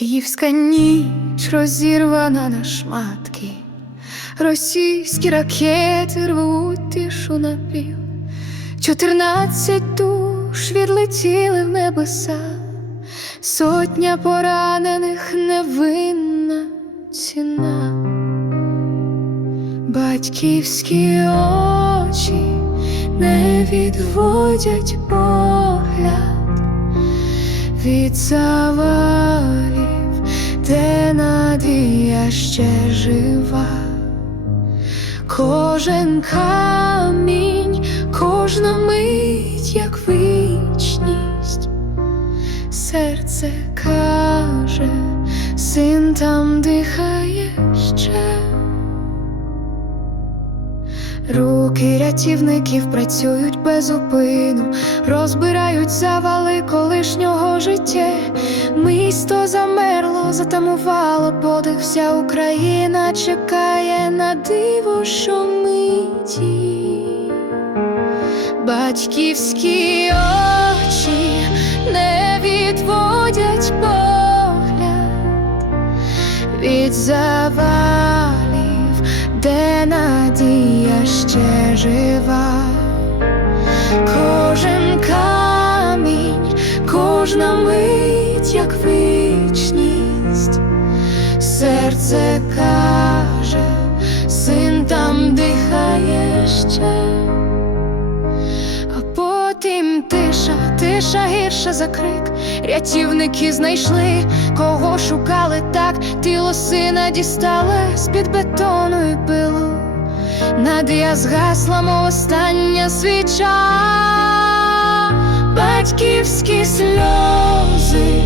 Київська ніч розірвана на шматки, російські ракети рвуть тишу напів, чотирнадцять душ відлетіли в небеса, сотня поранених невинна ціна, батьківські очі не відводять погляд від де ще жива, кожен камінь, кожна мить, як вічність, серце каже, син там дихає Руки рятівників працюють без зупину, розбирають завали колишнього життя. Місто замерло, затамувало подих, вся Україна чекає на диво, що миті. Батьківські очі не відводять погляд від завалів, де надія ще жива, кожен камінь, кожна мить, як вічність, серце каже, тиша, гірша за крик. Рятівники знайшли, кого шукали так, тіло сина дістали з-під бетону і пилу. Надія згасла, мов остання свіча, батьківські сльози.